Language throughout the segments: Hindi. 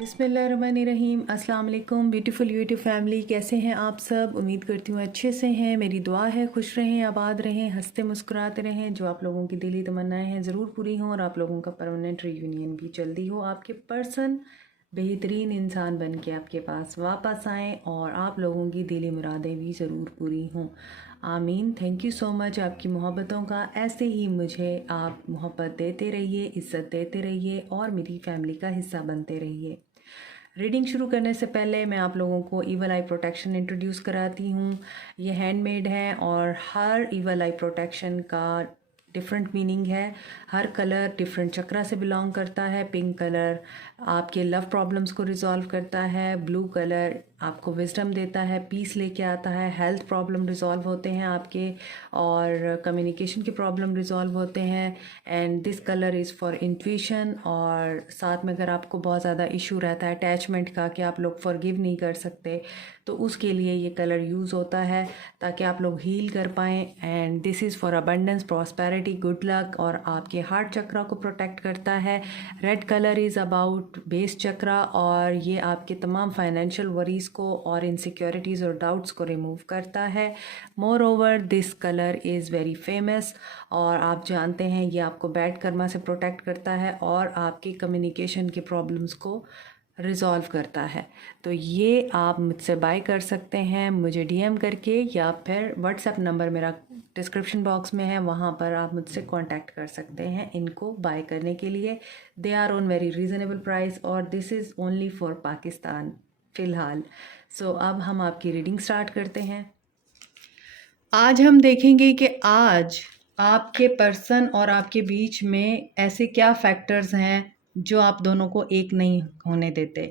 बिस्मिल्लाहिर्रहमानिर्रहीम। अस्सलाम वालेकुम ब्यूटीफुल यूट्यूब फैमिली, कैसे हैं आप सब? उम्मीद करती हूँ अच्छे से हैं। मेरी दुआ है खुश रहें, आबाद रहें, हंसते मुस्कुराते रहें। जो आप लोगों की दिली तमन्नाएं हैं ज़रूर पूरी हों और आप लोगों का परमानेंट रीयूनियन भी जल्दी हो। आपके पर्सन बेहतरीन इंसान बन के आपके पास वापस आएँ और आप लोगों की दिली मुरादें भी ज़रूर पूरी हों। आमीन। थैंक यू सो मच आपकी मोहब्बतों का। ऐसे ही मुझे आप मोहब्बत देते रहिए, इज़्ज़त देते रहिए और मेरी फैमिली का हिस्सा बनते रहिए। रीडिंग शुरू करने से पहले मैं आप लोगों को ईवल आई प्रोटेक्शन इंट्रोड्यूस कराती हूँ। ये हैंडमेड है और हर ईवल आई प्रोटेक्शन का डिफरेंट मीनिंग है। हर कलर डिफरेंट चक्रा से बिलोंग करता है। पिंक कलर आपके लव प्रॉब्लम्स को रिजॉल्व करता है। ब्लू कलर आपको विजडम देता है, पीस लेके आता है। हेल्थ प्रॉब्लम रिजॉल्व होते हैं आपके और कम्युनिकेशन के प्रॉब्लम रिजॉल्व होते हैं। And this colour is for intuition. और साथ में अगर आपको बहुत ज़्यादा इशू रहता है अटैचमेंट का कि आप लोग फॉरगिव नहीं कर सकते, तो उसके लिए ये कलर यूज़ होता है ताकि आप लोग हील कर पाएँ। And this is for abundance, prosperity, good luck और आपके हार्ट चक्रा को प्रोटेक्ट करता है। Red colour is about base chakra और ये आपके तमाम फाइनेंशियल वरीज़ को और इनसिक्योरिटीज़ और डाउट्स को रिमूव करता है। More over this colour is very famous और आप जानते हैं ये आपको बैड कर्मा से प्रोटेक्ट करता है और आपकी कम्युनिकेशन के प्रॉब्लम्स को रिज़ॉल्व करता है। तो ये आप मुझसे बाय कर सकते हैं मुझे डीएम करके, या फिर व्हाट्सएप नंबर मेरा डिस्क्रिप्शन बॉक्स में है, वहाँ पर आप मुझसे कांटेक्ट कर सकते हैं इनको बाय करने के लिए। They are on very reasonable price और this is only for Pakistan फ़िलहाल। सो अब हम आपकी रीडिंग स्टार्ट करते हैं। आज हम देखेंगे कि आज आपके पर्सन और आपके बीच में ऐसे क्या फैक्टर्स हैं जो आप दोनों को एक नहीं होने देते।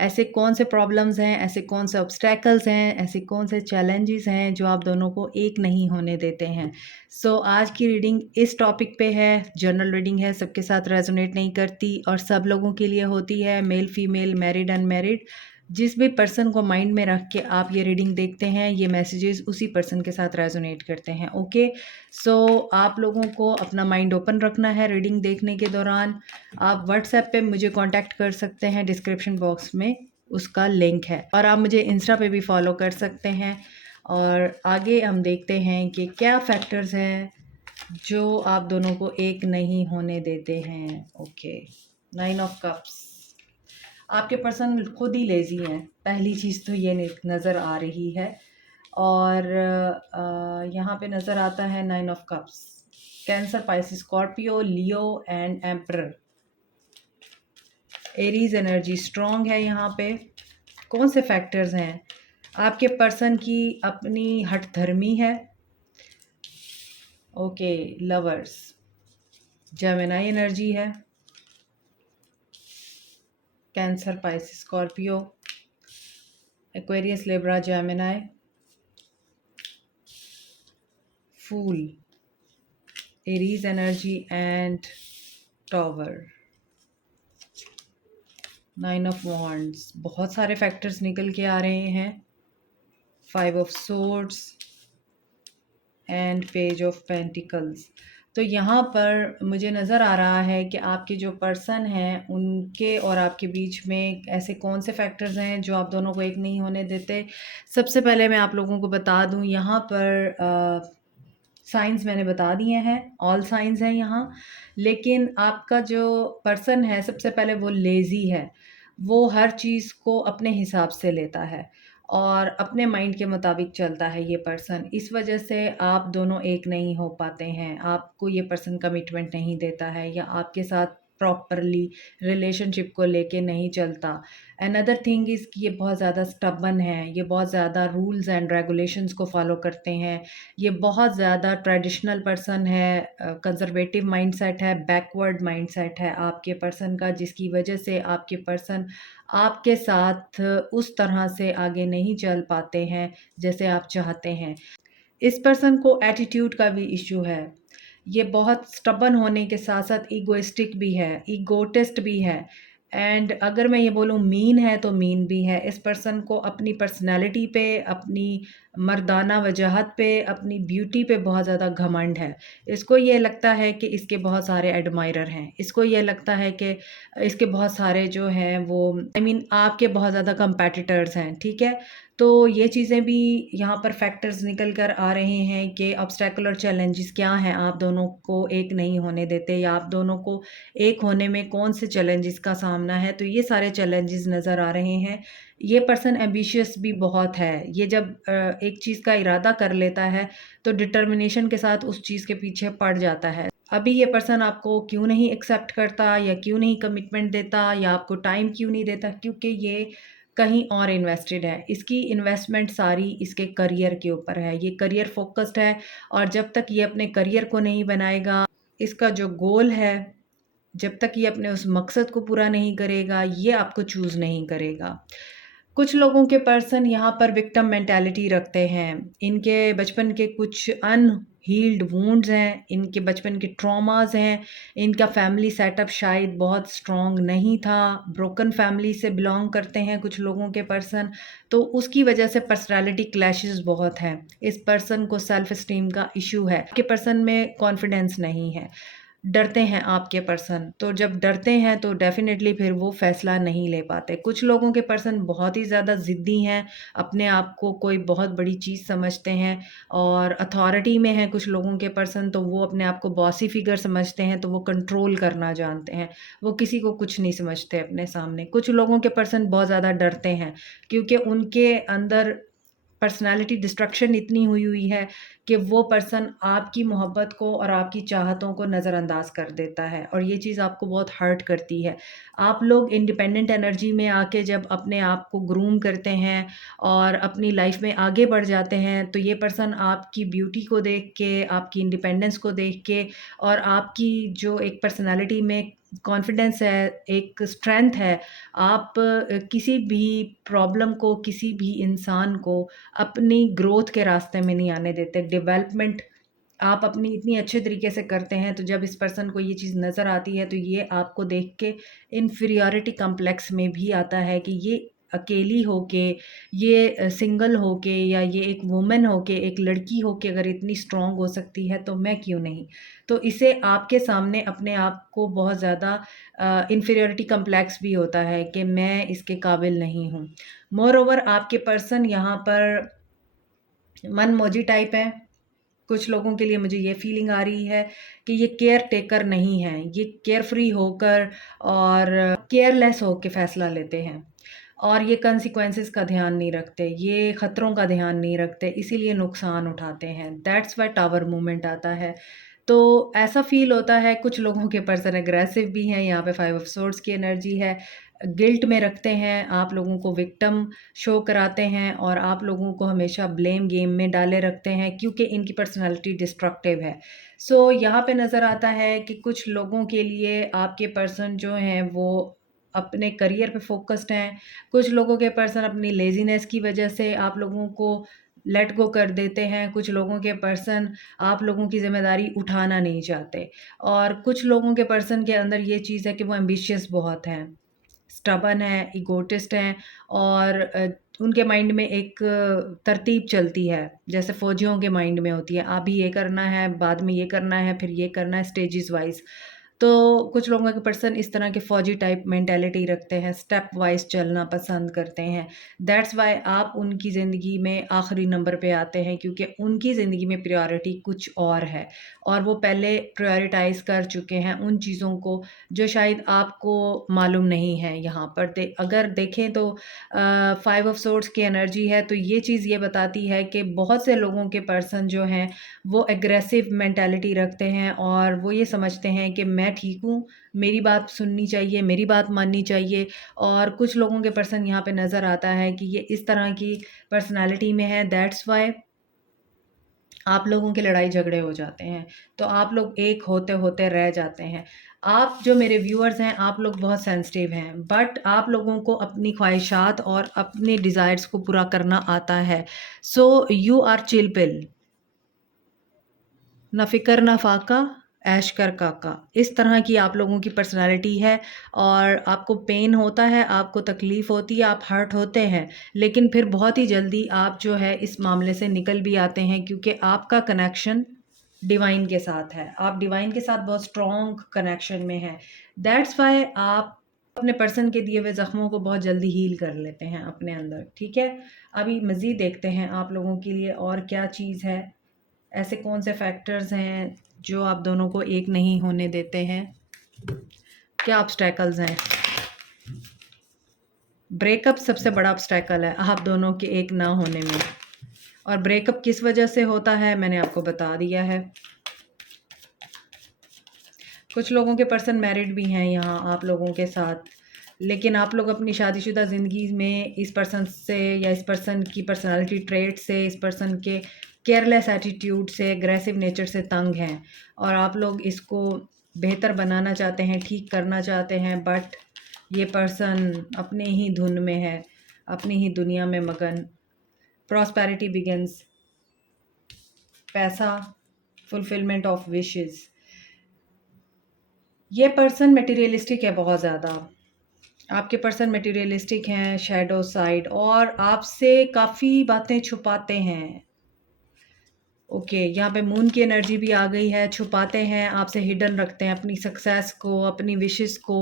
ऐसे कौन से प्रॉब्लम्स हैं, ऐसे कौन से ऑब्स्टैकल्स हैं, ऐसे कौन से चैलेंजेस हैं जो आप दोनों को एक नहीं होने देते हैं। सो आज की रीडिंग इस टॉपिक पे है। जनरल रीडिंग है, सबके साथ रेजोनेट नहीं करती और सब लोगों के लिए होती है, मेल फीमेल, मैरिड अनमैरिड। जिस भी पर्सन को माइंड में रख के आप ये रीडिंग देखते हैं, ये मैसेजेस उसी पर्सन के साथ रेजोनेट करते हैं। ओके, सो आप लोगों को अपना माइंड ओपन रखना है रीडिंग देखने के दौरान। आप व्हाट्सएप पे मुझे कांटेक्ट कर सकते हैं, डिस्क्रिप्शन बॉक्स में उसका लिंक है, और आप मुझे इंस्टा पे भी फॉलो कर सकते हैं। और आगे हम देखते हैं कि क्या फैक्टर्स हैं जो आप दोनों को एक नहीं होने देते हैं। Okay, 9 of cups. आपके पर्सन खुद ही लेज़ी हैं, पहली चीज़ तो ये नज़र आ रही है। और यहाँ पे नज़र आता है 9 of cups. Cancer, Pisces, Scorpio, Leo and emperor. Aries energy strong है यहाँ पे। कौन से फैक्टर्स हैं? आपके पर्सन की अपनी हठधर्मी है। ओके, लवर्स, जेमिनी एनर्जी है। Cancer, Pisces, Scorpio, Aquarius, Libra, Gemini, fool, Aries energy and tower. 9 of wands. बहुत सारे फैक्टर्स निकल के आ रहे हैं। 5 of swords and page of pentacles. तो यहाँ पर मुझे नज़र आ रहा है कि आपके जो पर्सन हैं उनके और आपके बीच में ऐसे कौन से फैक्टर्स हैं जो आप दोनों को एक नहीं होने देते। सबसे पहले मैं आप लोगों को बता दूँ, यहाँ पर साइंस मैंने बता दिए हैं, ऑल साइंस हैं यहाँ। लेकिन आपका जो पर्सन है, सबसे पहले वो लेज़ी है। वो हर चीज़ को अपने हिसाब से लेता है और अपने माइंड के मुताबिक चलता है ये पर्सन। इस वजह से आप दोनों एक नहीं हो पाते हैं। आपको ये पर्सन कमिटमेंट नहीं देता है या आपके साथ प्रॉपरली रिलेशनशिप को लेके नहीं चलता। अनदर थिंग इज़ कि ये बहुत ज़्यादा स्टबन है, ये बहुत ज़्यादा रूल्स एंड रेगुलेशंस को फॉलो करते हैं। ये बहुत ज़्यादा ट्रेडिशनल पर्सन है, कंजर्वेटिव माइंडसेट है, बैकवर्ड माइंडसेट है आपके पर्सन का, जिसकी वजह से आपके पर्सन आपके साथ उस तरह से आगे नहीं चल पाते हैं जैसे आप चाहते हैं। इस पर्सन को एटीट्यूड का भी इशू है। ये बहुत स्टबन होने के साथ साथ ईगोइस्टिक भी है, ईगोटिस्ट भी है। एंड अगर मैं ये बोलूँ मीन है तो मीन भी है। इस पर्सन को अपनी पर्सनैलिटी पे, अपनी मर्दाना वजाहत पे, अपनी ब्यूटी पे बहुत ज़्यादा घमंड है। इसको ये लगता है कि इसके बहुत सारे एडमायरर हैं। इसको ये लगता है कि इसके बहुत सारे जो हैं वो आपके बहुत ज़्यादा कम्पेटिटर्स हैं, ठीक है? तो ये चीज़ें भी यहाँ पर फैक्टर्स निकल कर आ रहे हैं कि ऑब्स्टेकल और चैलेंजेस क्या हैं आप दोनों को एक नहीं होने देते, या आप दोनों को एक होने में कौन से चैलेंजेस का सामना है। तो ये सारे चैलेंजेस नज़र आ रहे हैं। ये पर्सन एम्बिशियस भी बहुत है। ये जब एक चीज़ का इरादा कर लेता है तो डिटर्मिनेशन के साथ उस चीज़ के पीछे पड़ जाता है। अभी ये पर्सन आपको क्यों नहीं एक्सेप्ट करता, या क्यों नहीं कमिटमेंट देता, या आपको टाइम क्यों नहीं देता, क्योंकि ये कहीं और इन्वेस्टेड है। इसकी इन्वेस्टमेंट सारी इसके करियर के ऊपर है। ये करियर फोकस्ड है, और जब तक ये अपने करियर को नहीं बनाएगा, इसका जो गोल है, जब तक ये अपने उस मकसद को पूरा नहीं करेगा, ये आपको चूज़ नहीं करेगा। कुछ लोगों के पर्सन यहाँ पर विक्टिम मेंटालिटी रखते हैं। इनके बचपन के कुछ अनहील्ड वुंड्स हैं, इनके बचपन के ट्रॉमास हैं, इनका फैमिली सेटअप शायद बहुत स्ट्रॉन्ग नहीं था, ब्रोकन फैमिली से बिलोंग करते हैं कुछ लोगों के पर्सन, तो उसकी वजह से पर्सनैलिटी क्लैशेस बहुत हैं। इस पर्सन को सेल्फ इस्टीम का इशू है, आपके पर्सन में कॉन्फिडेंस नहीं है, डरते हैं आपके पर्सन। तो जब डरते हैं तो डेफ़िनेटली फिर वो फ़ैसला नहीं ले पाते। कुछ लोगों के पर्सन बहुत ही ज़्यादा ज़िद्दी हैं, अपने आप को कोई बहुत बड़ी चीज़ समझते हैं, और अथॉरिटी में हैं कुछ लोगों के पर्सन, तो वो अपने आप को बॉसी फ़िगर समझते हैं, तो वो कंट्रोल करना जानते हैं। वो किसी को कुछ नहीं समझते अपने सामने। कुछ लोगों के पर्सन बहुत ज़्यादा डरते हैं, क्योंकि उनके अंदर पर्सनैलिटी डिस्ट्रक्शन इतनी हुई हुई है कि वो पर्सन आपकी मोहब्बत को और आपकी चाहतों को नज़रअंदाज कर देता है, और ये चीज़ आपको बहुत हर्ट करती है। आप लोग इंडिपेंडेंट एनर्जी में आके जब अपने आप को ग्रूम करते हैं और अपनी लाइफ में आगे बढ़ जाते हैं, तो ये पर्सन आपकी ब्यूटी को देख के, आपकी इंडिपेंडेंस को देख के, और आपकी जो एक पर्सनैलिटी में कॉन्फिडेंस है, एक स्ट्रेंथ है, आप किसी भी प्रॉब्लम को, किसी भी इंसान को अपनी ग्रोथ के रास्ते में नहीं आने देते। डेवलपमेंट आप अपनी इतनी अच्छे तरीके से करते हैं, तो जब इस पर्सन को ये चीज़ नज़र आती है, तो ये आपको देख के इन्फीरियॉरिटी कॉम्प्लेक्स में भी आता है कि ये अकेली होके, ये सिंगल होके, या ये एक वुमन होके, एक लड़की होके अगर इतनी स्ट्रॉन्ग हो सकती है, तो मैं क्यों नहीं? तो इसे आपके सामने अपने आप को बहुत ज़्यादा इन्फीरियॉरिटी कॉम्प्लेक्स भी होता है कि मैं इसके काबिल नहीं हूँ। मोरओवर आपके पर्सन यहाँ पर मनमौजी टाइप है। कुछ लोगों के लिए मुझे ये फीलिंग आ रही है कि ये केयर टेकर नहीं है। ये केयर फ्री होकर और केयरलेस होके फ़ैसला लेते हैं, और ये कंसीक्वेंसेस का ध्यान नहीं रखते, ये ख़तरों का ध्यान नहीं रखते, इसीलिए नुकसान उठाते हैं। दैट्स व्हाई टावर मूवमेंट आता है। तो ऐसा फ़ील होता है, कुछ लोगों के पर्सन एग्रेसिव भी हैं, यहाँ पे 5 ऑफ सोर्ड्स की एनर्जी है। गिल्ट में रखते हैं, आप लोगों को विक्टिम शो कराते हैं, और आप लोगों को हमेशा ब्लेम गेम में डाले रखते हैं, क्योंकि इनकी पर्सनैलिटी डिस्ट्रक्टिव है। सो यहाँ पे नज़र आता है कि कुछ लोगों के लिए आपके पर्सन जो हैं वो अपने करियर पे फ़ोकस्ड हैं। कुछ लोगों के पर्सन अपनी लेज़ीनेस की वजह से आप लोगों को लेट गो कर देते हैं। कुछ लोगों के पर्सन आप लोगों की ज़िम्मेदारी उठाना नहीं चाहते, और कुछ लोगों के पर्सन के अंदर ये चीज़ है कि वो एम्बिशियस बहुत हैं, स्टबर्न है, इगोटिस्ट हैं, और उनके माइंड में एक तरतीब चलती है, जैसे फ़ौजियों के माइंड में होती है, अभी ये करना है, बाद में ये करना है, फिर ये करना है, स्टेजेस वाइज़। तो कुछ लोगों के पर्सन इस तरह के फ़ौजी टाइप मेंटालिटी रखते हैं, स्टेप वाइज़ चलना पसंद करते हैं। दैट्स व्हाई आप उनकी ज़िंदगी में आखिरी नंबर पे आते हैं, क्योंकि उनकी ज़िंदगी में प्रायोरिटी कुछ और है, और वो पहले प्रायोरिटाइज़ कर चुके हैं उन चीज़ों को जो शायद आपको मालूम नहीं है। यहाँ पर अगर देखें तो 5 ऑफ सोर्ड्स की एनर्जी है, तो ये चीज़ ये बताती है कि बहुत से लोगों के पर्सन जो हैं वो एग्रेसिव मेंटालिटी रखते हैं, और वो ये समझते हैं कि मैं ठीक हूँ, मेरी बात सुननी चाहिए, मेरी बात माननी चाहिए। और कुछ लोगों के पर्सन यहाँ पे नज़र आता है कि ये इस तरह की पर्सनैलिटी में है, दैट्स व्हाई आप लोगों के लड़ाई झगड़े हो जाते हैं, तो आप लोग एक होते-होते रह जाते हैं। आप जो मेरे व्यूअर्स हैं, आप लोग बहुत सेंसिटिव हैं, बट आप लोगों को अपनी ख्वाहिशात और अपने डिज़ायर्स को पूरा करना आता है। So you are chill pill, ना फ़िक्र ना फ़ाका, ऐशकर काका, इस तरह की आप लोगों की पर्सनालिटी है। और आपको पेन होता है, आपको तकलीफ़ होती है, आप हर्ट होते हैं, लेकिन फिर बहुत ही जल्दी आप जो है इस मामले से निकल भी आते हैं, क्योंकि आपका कनेक्शन डिवाइन के साथ है। आप डिवाइन के साथ बहुत स्ट्रॉन्ग कनेक्शन में हैं। दैट्स वाई आप अपने पर्सन के दिए हुए ज़ख्मों को बहुत जल्दी हील कर लेते हैं अपने अंदर, ठीक है। अभी मज़ीद देखते हैं आप लोगों के लिए और क्या चीज़ है, ऐसे कौन से फैक्टर्स हैं जो आप दोनों को एक नहीं होने देते हैं, क्या ऑब्स्टैकल्स हैं। ब्रेकअप सबसे बड़ा ऑब्स्टैकल है आप दोनों के एक ना होने में। और ब्रेकअप किस वजह से होता है मैंने आपको बता दिया है। कुछ लोगों के पर्सन मैरिड भी हैं यहाँ आप लोगों के साथ, लेकिन आप लोग अपनी शादीशुदा ज़िंदगी में इस पर्सन से या इस पर्सन की पर्सनालिटी ट्रेट से, इस पर्सन के केयरलेस एटीट्यूड से, एग्रेसिव नेचर से तंग हैं। और आप लोग इसको बेहतर बनाना चाहते हैं, ठीक करना चाहते हैं, बट ये पर्सन अपने ही धुन में है, अपनी ही दुनिया में मगन। प्रॉस्पेरिटी बिगिंस, पैसा, फुलफिलमेंट ऑफ विशेस। ये पर्सन मटेरियलिस्टिक है बहुत ज़्यादा। आपके पर्सन मटेरियलिस्टिक हैं, शैडो साइड, और आपसे काफ़ी बातें छुपाते हैं। ओके, यहाँ पे मून की एनर्जी भी आ गई है। छुपाते हैं, आपसे हिडन रखते हैं अपनी सक्सेस को, अपनी विशेस को,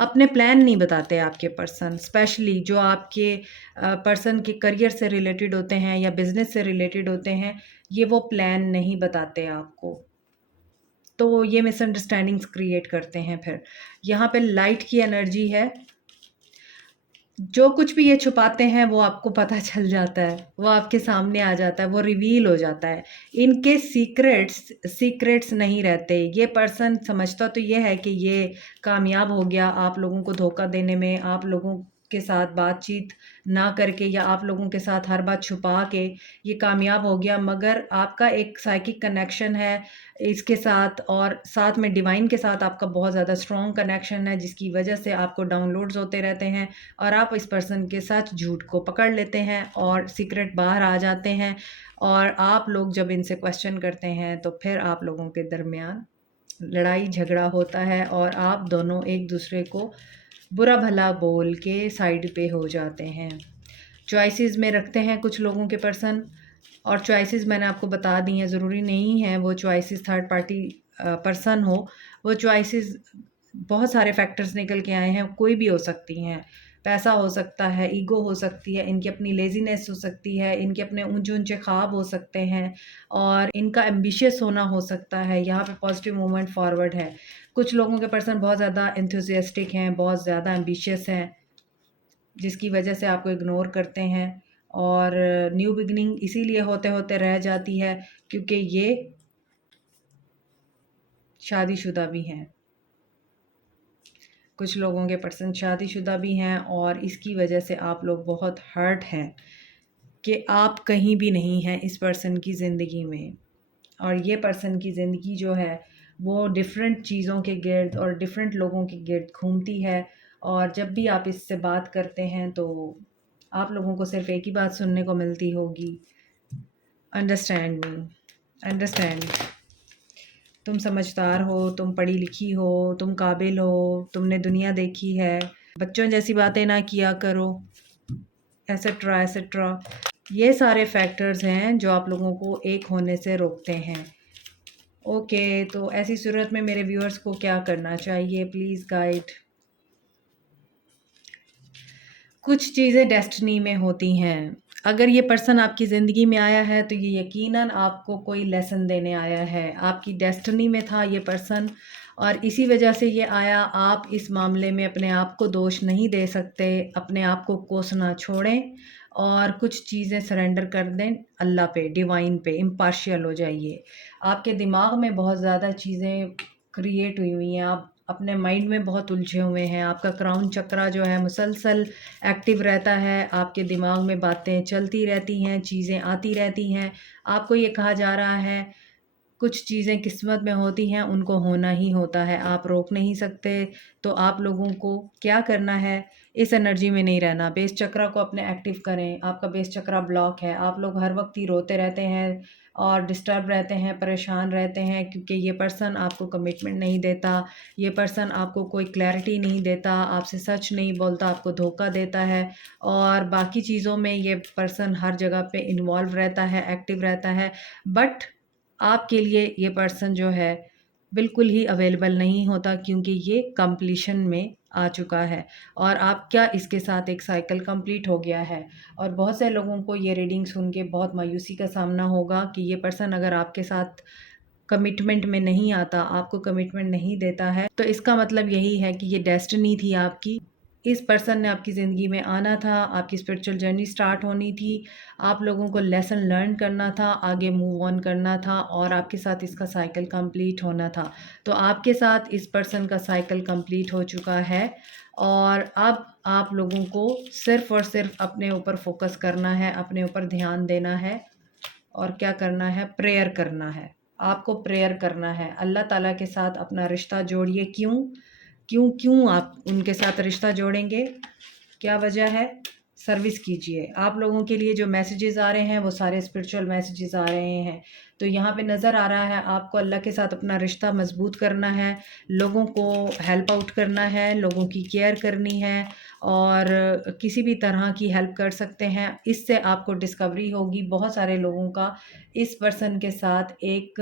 अपने प्लान नहीं बताते आपके पर्सन। स्पेशली जो आपके पर्सन के करियर से रिलेटेड होते हैं या बिजनेस से रिलेटेड होते हैं, ये वो प्लान नहीं बताते आपको, तो ये मिसअंडरस्टैंडिंग्स क्रिएट करते हैं। फिर यहाँ पे लाइट की एनर्जी है। जो कुछ भी ये छुपाते हैं वो आपको पता चल जाता है, वो आपके सामने आ जाता है, वो रिवील हो जाता है। इनके सीक्रेट्स नहीं रहते। ये पर्सन समझता तो ये है कि ये कामयाब हो गया आप लोगों को धोखा देने में, आप लोगों के साथ बातचीत ना करके या आप लोगों के साथ हर बात छुपा के ये कामयाब हो गया, मगर आपका एक साइकिक कनेक्शन है इसके साथ, और साथ में डिवाइन के साथ आपका बहुत ज़्यादा स्ट्रॉन्ग कनेक्शन है, जिसकी वजह से आपको डाउनलोड्स होते रहते हैं और आप इस पर्सन के साथ झूठ को पकड़ लेते हैं और सीक्रेट बाहर आ जाते हैं। और आप लोग जब इनसे क्वेश्चन करते हैं तो फिर आप लोगों के दरमियान लड़ाई झगड़ा होता है और आप दोनों एक दूसरे को बुरा भला बोल के साइड पे हो जाते हैं। चॉइसेस में रखते हैं कुछ लोगों के पर्सन, और चॉइसेस मैंने आपको बता दी हैं, ज़रूरी नहीं है वो चॉइसेस थर्ड पार्टी पर्सन हो। वो चॉइसेस बहुत सारे फैक्टर्स निकल के आए हैं, कोई भी हो सकती हैं। पैसा हो सकता है, ईगो हो सकती है, इनकी अपनी लेज़ीनेस हो सकती है, इनके अपने ऊंचे ऊंचे ख्वाब हो सकते हैं, और इनका एम्बिशियस होना हो सकता है। यहाँ पे पॉजिटिव मूवमेंट फॉरवर्ड है। कुछ लोगों के पर्सन बहुत ज़्यादा एंथुसियास्टिक हैं, बहुत ज़्यादा एम्बिशियस हैं, जिसकी वजह से आपको इग्नोर करते हैं। और न्यू बिगनिंग इसीलिए होते होते रह जाती है क्योंकि ये शादीशुदा भी हैं। कुछ लोगों के पर्सन शादीशुदा भी हैं और इसकी वजह से आप लोग बहुत हर्ट हैं कि आप कहीं भी नहीं हैं इस पर्सन की ज़िंदगी में। और ये पर्सन की ज़िंदगी जो है वो डिफरेंट चीज़ों के गिर्द और डिफरेंट लोगों के गिर्द घूमती है। और जब भी आप इससे बात करते हैं तो आप लोगों को सिर्फ एक ही बात सुनने को मिलती होगी, अंडरस्टैंड मी, अंडरस्टैंड। तुम समझदार हो, तुम पढ़ी लिखी हो, तुम काबिल हो, तुमने दुनिया देखी है, बच्चों जैसी बातें ना किया करो, एसेट्रा एसेट्रा। ये सारे फैक्टर्स हैं जो आप लोगों को एक होने से रोकते हैं। ओके, तो ऐसी सूरत में मेरे व्यूअर्स को क्या करना चाहिए, प्लीज़ गाइड। कुछ चीज़ें डेस्टिनी में होती हैं। अगर ये पर्सन आपकी ज़िंदगी में आया है तो ये यकीनन आपको कोई लेसन देने आया है। आपकी डेस्टिनी में था ये पर्सन और इसी वजह से ये आया। आप इस मामले में अपने आप को दोष नहीं दे सकते, अपने आप को कोसना छोड़ें और कुछ चीज़ें सरेंडर कर दें अल्लाह पे, डिवाइन पे, इम्पार्शियल हो जाइए। आपके दिमाग में बहुत ज़्यादा चीज़ें क्रिएट हुई हैं, आप अपने माइंड में बहुत उलझे हुए हैं। आपका क्राउन चक्रा जो है मुसलसल एक्टिव रहता है, आपके दिमाग में बातें चलती रहती हैं, चीज़ें आती रहती हैं। आपको ये कहा जा रहा है कुछ चीज़ें किस्मत में होती हैं, उनको होना ही होता है, आप रोक नहीं सकते। तो आप लोगों को क्या करना है, इस एनर्जी में नहीं रहना। बेस चक्रा को अपने एक्टिव करें। आपका बेस चक्रा ब्लॉक है, आप लोग हर वक्त ही रोते रहते हैं, और डिस्टर्ब रहते हैं, परेशान रहते हैं, क्योंकि ये पर्सन आपको कमिटमेंट नहीं देता, ये पर्सन आपको कोई क्लैरिटी नहीं देता, आपसे सच नहीं बोलता, आपको धोखा देता है। और बाकी चीज़ों में ये पर्सन हर जगह पे इन्वॉल्व रहता है, एक्टिव रहता है, बट आपके लिए ये पर्सन जो है बिल्कुल ही अवेलेबल नहीं होता, क्योंकि ये कंप्लीशन में आ चुका है और आप क्या इसके साथ एक साइकिल कंप्लीट हो गया है। और बहुत से लोगों को ये रीडिंग सुन के बहुत मायूसी का सामना होगा कि ये पर्सन अगर आपके साथ कमिटमेंट में नहीं आता, आपको कमिटमेंट नहीं देता है, तो इसका मतलब यही है कि ये डेस्टिनी थी आपकी। इस पर्सन ने आपकी ज़िंदगी में आना था, आपकी स्पिरिचुअल जर्नी स्टार्ट होनी थी, आप लोगों को लेसन लर्न करना था, आगे मूव ऑन करना था और आपके साथ इसका साइकिल कंप्लीट होना था। तो आपके साथ इस पर्सन का साइकिल कंप्लीट हो चुका है और अब आप लोगों को सिर्फ़ और सिर्फ अपने ऊपर फोकस करना है, अपने ऊपर ध्यान देना है और क्या करना है, प्रेयर करना है। आपको प्रेयर करना है, अल्लाह ताला के साथ अपना रिश्ता जोड़िए। क्यों आप उनके साथ रिश्ता जोड़ेंगे? क्या वजह है? सर्विस कीजिए। आप लोगों के लिए जो मैसेजेस आ रहे हैं वो सारे स्पिरिचुअल मैसेजेस आ रहे हैं। तो यहाँ पे नज़र आ रहा है आपको अल्लाह के साथ अपना रिश्ता मज़बूत करना है, लोगों को हेल्प आउट करना है, लोगों की केयर करनी है और किसी भी तरह की हेल्प कर सकते हैं। इससे आपको डिस्कवरी होगी बहुत सारे लोगों का इस पर्सन के साथ एक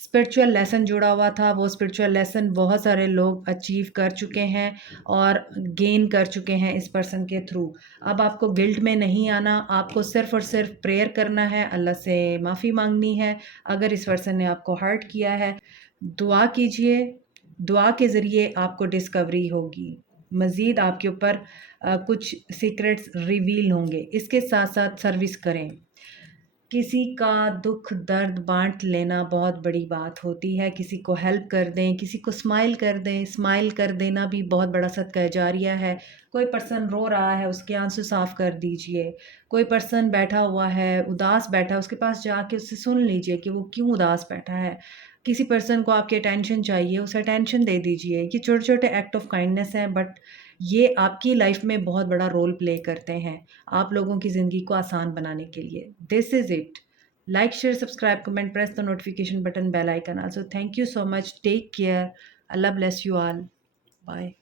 स्पिरिचुअल लेसन जुड़ा हुआ था। वो स्पिरिचुअल लेसन बहुत सारे लोग अचीव कर चुके हैं और गेन कर चुके हैं इस पर्सन के थ्रू। अब आपको गिल्ट में नहीं आना, आपको सिर्फ़ और सिर्फ प्रेयर करना है, अल्लाह से माफ़ी मांगनी है अगर इस पर्सन ने आपको हर्ट किया है। दुआ कीजिए, दुआ के ज़रिए आपको डिस्कवरी होगी, मज़ीद आपके ऊपर कुछ सीक्रेट्स रिवील होंगे। इसके साथ साथ सर्विस करें। किसी का दुख दर्द बांट लेना बहुत बड़ी बात होती है। किसी को हेल्प कर दें, किसी को स्माइल कर दें, स्माइल कर देना भी बहुत बड़ा सदका जारिया है। कोई पर्सन रो रहा है, उसके आंसू साफ़ कर दीजिए। कोई पर्सन बैठा हुआ है, उदास बैठा है, उसके पास जाके उससे सुन लीजिए कि वो क्यों उदास बैठा है। किसी पर्सन को आपकी अटेंशन चाहिए, उसे अटेंशन दे दीजिए। ये छोटे छोटे एक्ट ऑफ काइंडनेस हैं, बट ये आपकी लाइफ में बहुत बड़ा रोल प्ले करते हैं आप लोगों की ज़िंदगी को आसान बनाने के लिए। This is it. Like, share, subscribe, comment, press the notification button, bell icon. Also, thank you so much. Take care. Allah bless you all. Bye.